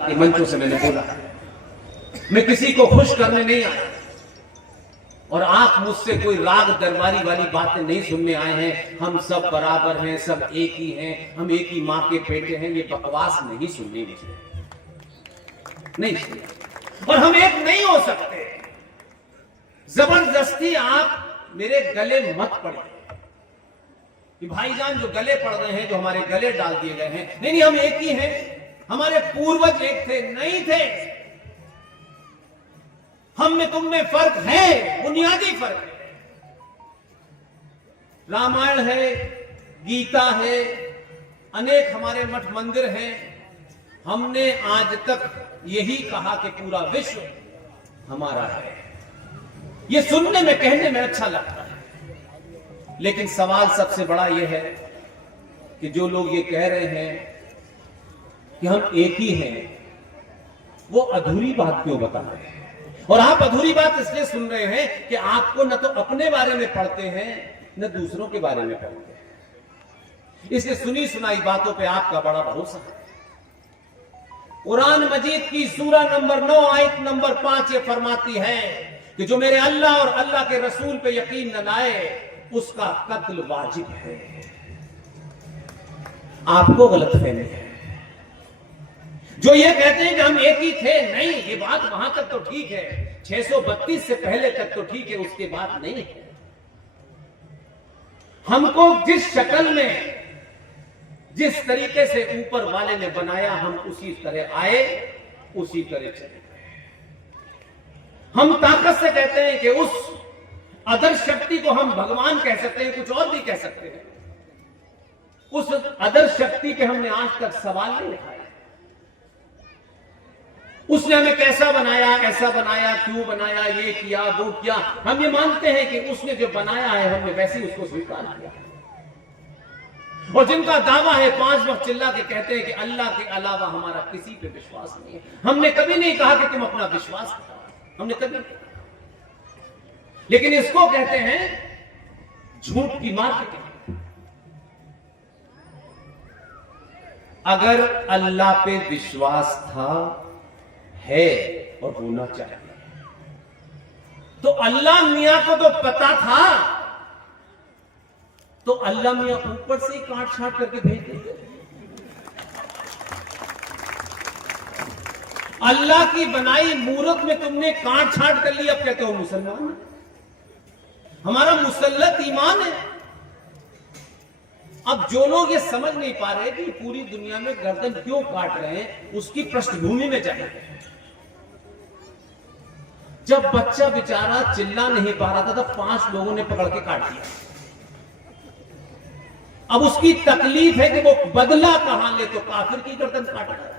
मंचों से मैंने बोला है, मैं किसी को खुश करने नहीं आया और आप मुझसे कोई राग दरबारी वाली बातें नहीं सुनने आए हैं। हम सब बराबर हैं, सब एक ही हैं, हम एक ही मां के बेटे हैं। ये बकवास नहीं सुननी मुझे, नहीं सुननी। और हम एक नहीं हो सकते। जबरदस्ती आप मेरे गले मत पड़े कि भाईजान जो गले पड़ रहे हैं, जो हमारे गले डाल दिए गए हैं। नहीं, हम एक ही हैं। हमारे पूर्वज एक थे, नहीं थे। हम में तुम में फर्क है, बुनियादी फर्क है। रामायण है, गीता है, अनेक हमारे मठ मंदिर हैं। हमने आज तक यही कहा कि पूरा विश्व हमारा है। ये सुनने में, कहने में अच्छा लगता है, लेकिन सवाल सबसे बड़ा यह है कि जो लोग ये कह रहे हैं कि हम एक ही हैं, वो अधूरी बात क्यों बता रहे हैं? और आप अधूरी बात इसलिए सुन रहे हैं कि आपको न तो अपने बारे में पढ़ते हैं, न दूसरों के बारे में पढ़ते हैं। इसलिए सुनी सुनाई बातों पे आपका बड़ा भरोसा है। कुरान मजीद की सूरा नंबर 9 आयत नंबर 5 ये फरमाती है कि जो मेरे अल्लाह और अल्लाह के रसूल पे यकीन न लाए, उसका कत्ल वाजिब है। आपको गलतफहमी है। जो ये कहते हैं कि हम एक ही थे, नहीं, ये बात वहां तक तो ठीक है, 632 से पहले तक तो ठीक है, उसके बाद नहीं है। हमको जिस शक्ल में, जिस तरीके से ऊपर वाले ने बनाया, हम उसी तरह आए, उसी तरह चले गए। हम ताकत से कहते हैं कि उस अदर शक्ति को हम भगवान कह सकते हैं, कुछ और भी कह सकते हैं। उस अदर शक्ति पे हमने आज तक सवाल नहीं उठाया। उसने हमें कैसा बनाया, ऐसा बनाया, क्यों बनाया, ये किया, वो किया। हम ये मानते हैं कि उसने जो बनाया है, हमने वैसे ही उसको स्वीकार किया। और जिनका दावा है 5 वक्त चिल्ला के कहते हैं कि अल्लाह के अलावा हमारा किसी पे विश्वास नहीं है। हमने कभी नहीं कहा कि तुम अपना विश्वास करो, हमने कभी नहीं कहा। लेकिन इसको कहते हैं झूठ की मार्केटिंग। अगर अल्लाह पे विश्वास था, है और होना चाहिए, तो अल्लाह मियां को तो पता था, तो अल्लाह मियां ऊपर से ही काट छाट करके भेज देते। अल्लाह की बनाई मूरत में तुमने काट छाट कर ली, अब कहते हो मुसलमान। हमारा मुसल्लत ईमान है। अब जो लोग ये समझ नहीं पा रहे कि पूरी दुनिया में गर्दन क्यों काट रहे हैं, उसकी पृष्ठभूमि में जाएंगे। जब बच्चा बेचारा चिल्ला नहीं पा रहा था, तब 5 लोगों ने पकड़ के काट दिया। अब उसकी तकलीफ है कि वो बदला कहां ले, तो काफिर की गर्दन काट रहा है।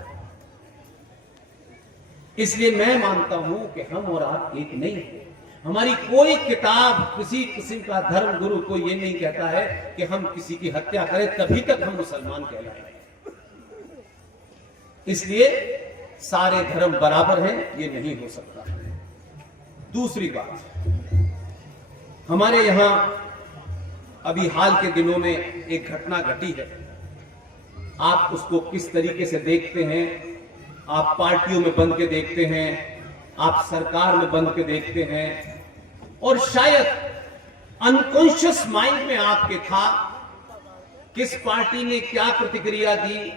इसलिए मैं मानता हूं कि हम और आप एक नहीं है। हमारी कोई किताब, किसी किस्म का धर्म गुरु कोई ये नहीं कहता है कि हम किसी की हत्या करें तभी तक हम मुसलमान कहलाएंगे। इसलिए सारे धर्म बराबर हैं, ये नहीं हो सकता। दूसरी बात, हमारे यहां अभी हाल के दिनों में एक घटना घटी है। आप उसको किस तरीके से देखते हैं? आप पार्टियों में बंद के देखते हैं, आप सरकार में बंद के देखते हैं, और शायद अनकॉन्शियस माइंड में आपके था किस पार्टी ने क्या प्रतिक्रिया दी।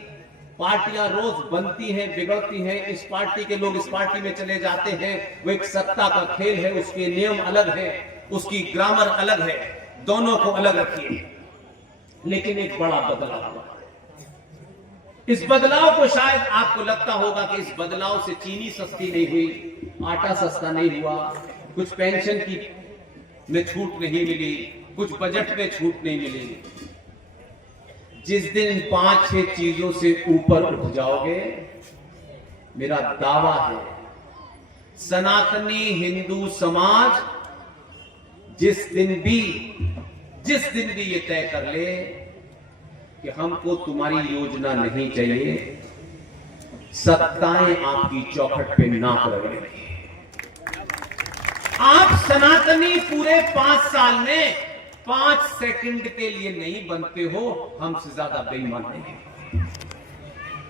पार्टियां रोज बनती हैं, बिगड़ती हैं, इस पार्टी के लोग इस पार्टी में चले जाते हैं। वो एक सत्ता का खेल है, उसके नियम अलग है, उसकी ग्रामर अलग है, दोनों को अलग रखिए। लेकिन एक बड़ा बदलाव हुआ। इस बदलाव को शायद आपको लगता होगा कि इस बदलाव से चीनी सस्ती नहीं हुई, आटा सस्ता नहीं हुआ, कुछ पेंशन की में छूट नहीं मिली, कुछ बजट में छूट नहीं मिली। जिस दिन 5-6 चीजों से ऊपर उठ जाओगे, मेरा दावा है सनातनी हिंदू समाज जिस दिन भी ये तय कर ले कि हमको तुम्हारी योजना नहीं चाहिए, सत्ताएं आपकी चौखट पे नाप रहे हैं। आप सनातनी पूरे 5 साल में 5 सेकंड के लिए नहीं बनते हो, हमसे ज्यादा बेईमान नहीं।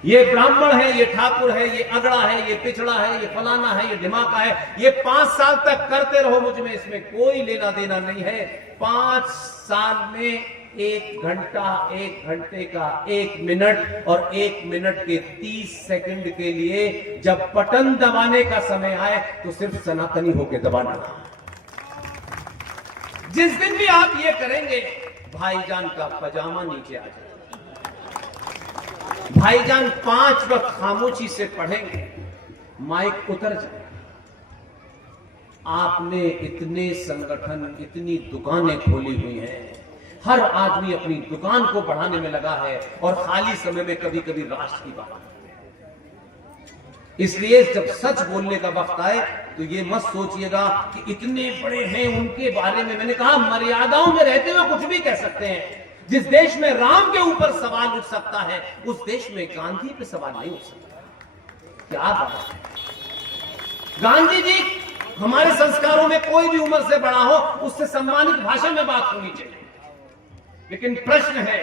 ये ब्राह्मण है, ये ठाकुर है, ये अगड़ा है, ये पिछड़ा है, ये फलाना है, ये ढिमाका है, ये 5 साल तक करते रहो, मुझ में इसमें कोई लेना देना नहीं है। 5 साल में 1 घंटा, 1 घंटे का 1 मिनट और 1 मिनट के 30 सेकंड के लिए जब बटन दबाने का समय आए तो सिर्फ सनातनी होकर दबाना। जिस दिन भी आप ये करेंगे, भाईजान का पजामा नीचे आ जाएगा, भाईजान 5 वक्त खामोशी से पढ़ेंगे, माइक उतर जाएगा। आपने इतने संगठन, इतनी दुकानें खोली हुई हैं, हर आदमी अपनी दुकान को बढ़ाने में लगा है और खाली समय में कभी कभी राष्ट्र की बात। इसलिए जब सच बोलने का वक्त आए तो ये मत सोचिएगा कि इतने बड़े हैं उनके बारे में। मैंने कहा मर्यादाओं में रहते हुए कुछ भी कह सकते हैं। जिस देश में राम के ऊपर सवाल उठ सकता है, उस देश में गांधी पे सवाल नहीं उठ सकता। क्या बात है। गांधी जी, हमारे संस्कारों में कोई भी उम्र से बड़ा हो उससे सम्मानित भाषा में बात होनी चाहिए। लेकिन प्रश्न है